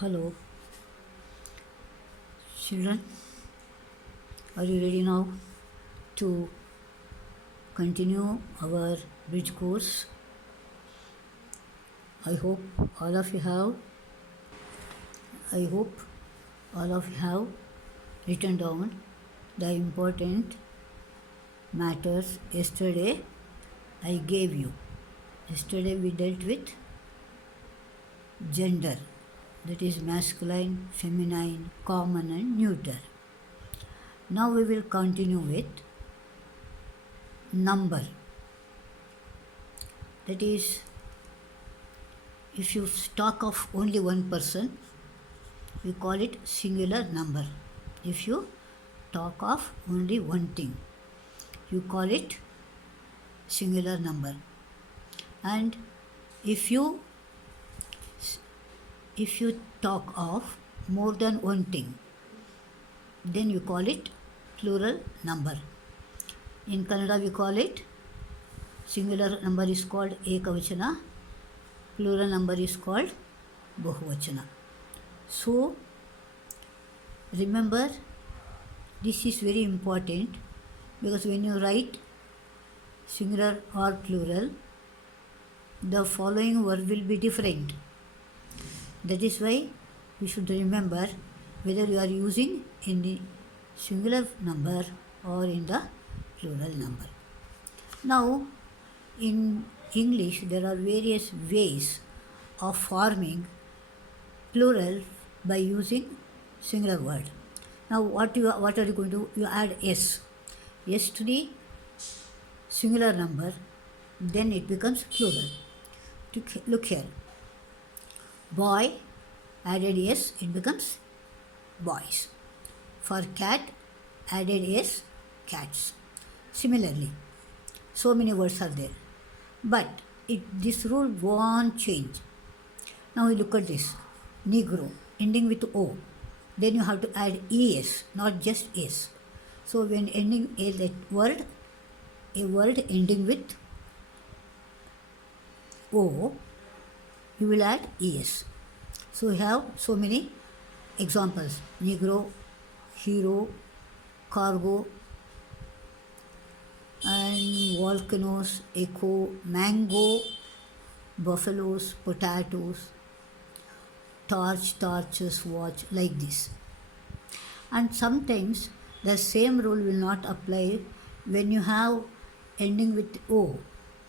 Hello, children. Are you ready now to continue our bridge course? I hope all of you have. I hope all of you have written down the important matters yesterday I gave you. Yesterday we dealt with gender, that is masculine, feminine, common, and neuter. Now we will continue with number. That is, if you talk of only one person, we call it singular number. If you talk of only one thing, you call it singular number. And if you talk of more than one thing, then you call it plural number. In Kannada we call it, singular number is called ekavachana, plural number is called bahuvachana. So remember, this is very important, because when you write singular or plural, the following word will be different. That is why you should remember whether you are using in the singular number or in the plural number. Now, in English, there are various ways of forming plural by using singular word. Now, what are you going to do? You add s. S to the singular number, then it becomes plural. Look here. Boy, added s, it becomes boys. For cat, added s, cats. Similarly, so many words are there. But this rule won't change. Now you look at this. Negro, ending with O. Then you have to add es, not just s. So when ending a word ending with O, you will add es. So we have so many examples. Negro, hero, cargo, and volcanoes, echo, mango, buffaloes, potatoes, torch, torches, watch, like this. And sometimes the same rule will not apply when you have ending with O.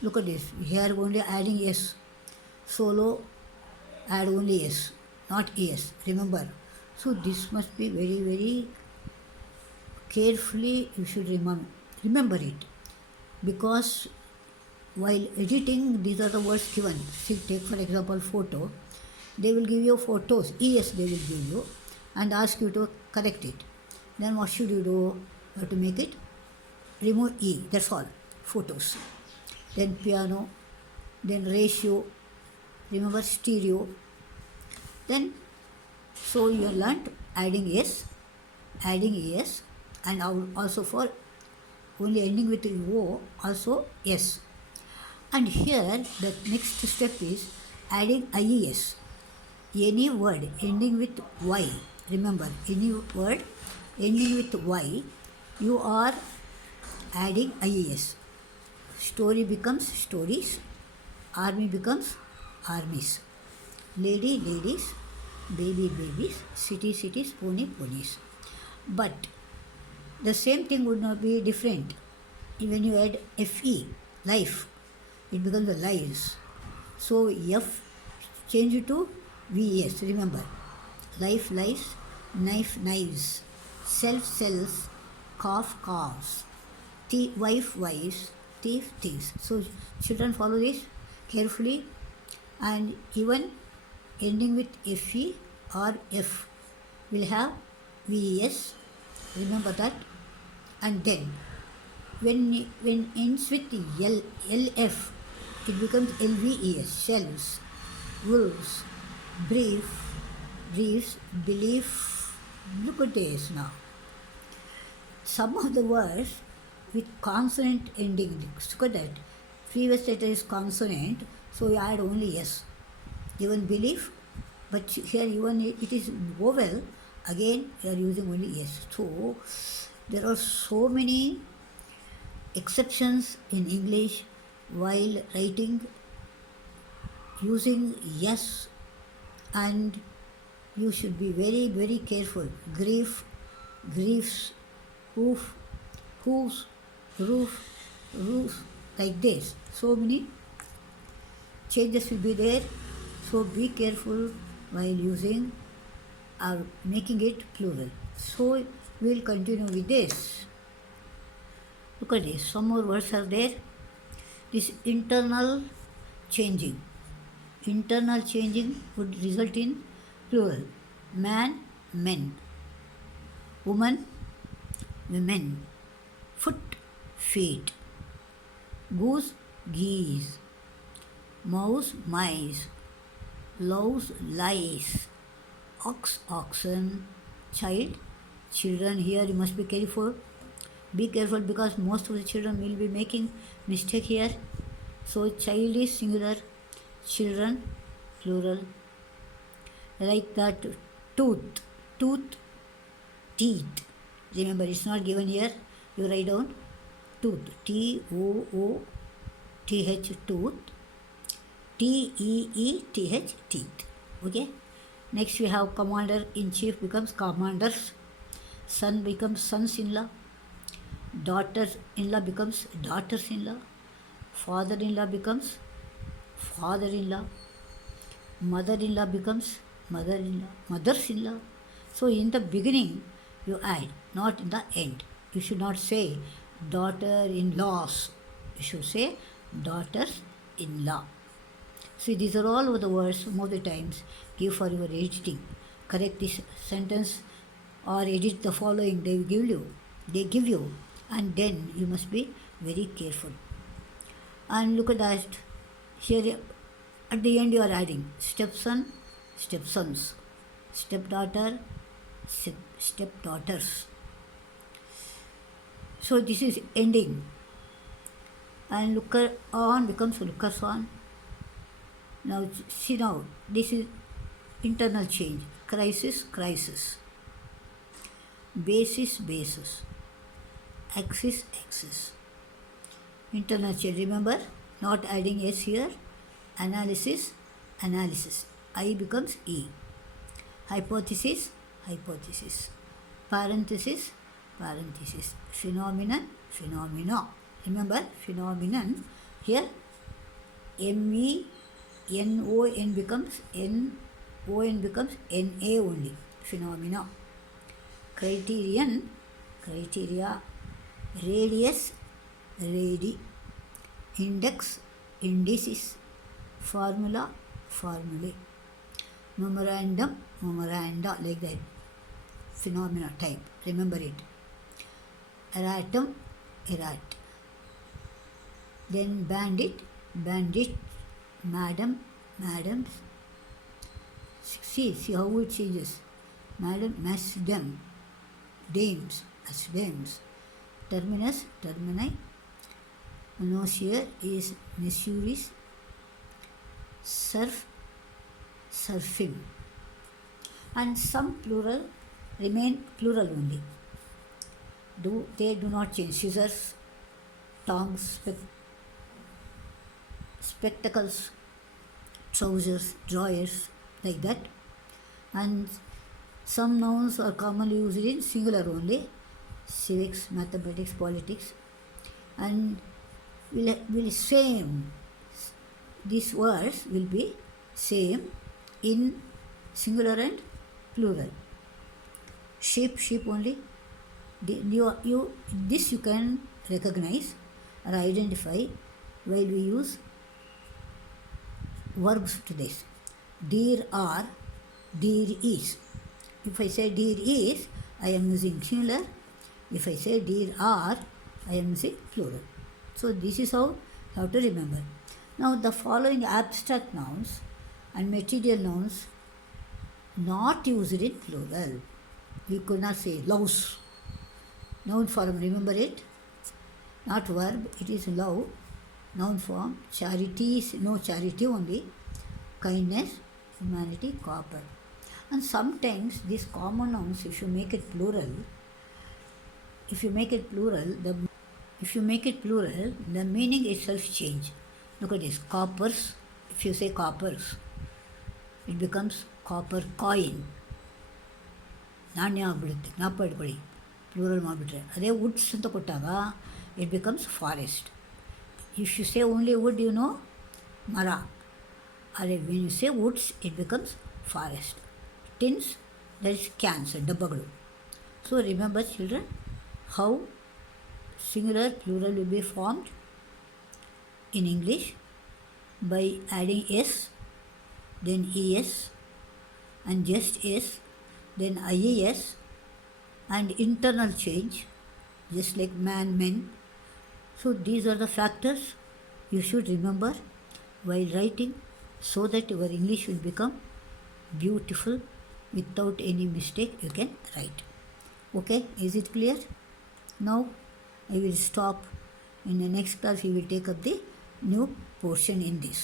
Look at this. Here only adding s. Solo, add only s, not es. Remember. So this must be very, very carefully you should remember it. Because while editing, these are the words given. See, take for example photo. They will give you photos, es they will give you, and ask you to correct it. Then what should you do? You have to make it, remove e, that's all, photos. Then piano, then ratio, remember stereo. Then, so you learnt adding s, and also for only ending with o, also s. And here the next step is adding ies. Any word ending with y, remember, any word ending with y, you are adding ies. Story becomes stories, army becomes armies, lady, ladies, baby, babies, city, cities, pony, ponies. But the same thing would not be different. When you add fe, life, it becomes the lives. So f change to ves, remember. Life, lives, knife, knives, self, sells, calf, calves, wife, wives, thief, thieves. So children, follow this carefully. And even ending with fe or f will have ves, remember that. And then when ends with lf, it becomes lves, shelves, wolves, briefs, belief. Look at this now. Some of the words with consonant ending, look at that. Previous letter is consonant, so you add only s. Even belief, But here even it is vowel, again you are using only yes. So there are so many exceptions in English while writing using yes, and you should be very, very careful. Grief, griefs, hoof, hoofs, roof, roofs, like this. So many changes will be there. So be careful while using or making it plural. So we'll continue with this. Look at this. Some more words are there. This internal changing. Internal changing would result in plural. Man, men. Woman, women. Foot, feet. Goose, geese. Mouse, mice. Louse, lice. Ox, oxen. Child, children. Here you must be careful. Be careful because most of the children will be making mistake here. So child is singular, children plural. Like that, tooth, tooth, teeth. Remember, it's not given here. You write down tooth, T-O-O-T-H, tooth, T-E-E-T-H, teeth. Okay. Next we have commander-in-chief becomes commanders. Son becomes sons-in-law. Daughter-in-law becomes daughters-in-law. Father-in-law becomes father-in-law. Mother-in-law becomes mother-in-law. Mothers-in-law. So in the beginning you add, not in the end. You should not say daughter-in-laws. You should say daughters-in-law. See, these are all of the words most of the times give for your editing. Correct this sentence or edit the following they give you, and then you must be very careful. And look at that. Here at the end you are adding stepson, stepsons, stepdaughter, stepdaughters. So this is ending. And looker on becomes lookers on. Now see, now this is internal change. Crisis, crisis. Basis, basis. Axis, axis. Internal change. Remember, not adding S here. Analysis, analysis. I becomes E. Hypothesis, hypothesis. Parenthesis, parenthesis. Phenomenon, phenomena. Remember, phenomenon. Here, M-E-N-O-N becomes N-O-N becomes N-A only. Phenomena. Criterion, criteria. Radius, radi. Index, indices. Formula, formulae. Memorandum, memoranda, like that. Phenomena type. Remember it. Erratum, errat. Then bandit, bandit. Madam, madams. See how it changes. Madam, masdam. Dames, dames. Terminus, termini. Monosphere is messuris. Surf, surfing. And some plural remain plural only. They do not change. Scissors, tongs, spectacles, trousers, drawers, like that. And some nouns are commonly used in singular only. Civics, mathematics, politics. And will same. These words will be same in singular and plural. Sheep, sheep only. This you can recognize or identify while we use verbs to this. Deer are, deer is. If I say deer is, I am using singular. If I say deer are, I am using plural. So this is how you have to remember. Now the following abstract nouns and material nouns not used in plural. We could not say louse. Noun form, remember it? Not verb, it is love. Noun form. Charity is no charity only. Kindness, humanity, copper. And sometimes these common nouns, if you make it plural, the meaning itself change. Look at this, coppers. If you say coppers, it becomes copper coin. ನಾಣ್ಯ ಆಗ್ಬಿಡುತ್ತೆ, ಜ್ಞಾಪ ಇಟ್ಕೊಳ್ಳಿ, plural ಮಾಡಿಬಿಟ್ರೆ. ಅದೇ woods ಅಂತ ಕೊಟ್ಟಾಗ it becomes forest. If you say only wood, you know, ಮರ. ಅದೇ when you say woods, it becomes forest. Tins, that is cans, ಡಬ್ಬಗಳು. So remember children how singular plural will be formed in English by adding s, then es, and just s, then ies, and internal change, just like man, men. So these are the factors you should remember while writing, so that your English will become beautiful without any mistake. You can write. Okay, is it clear? Now I will stop. In the next class we will take up the new portion in this.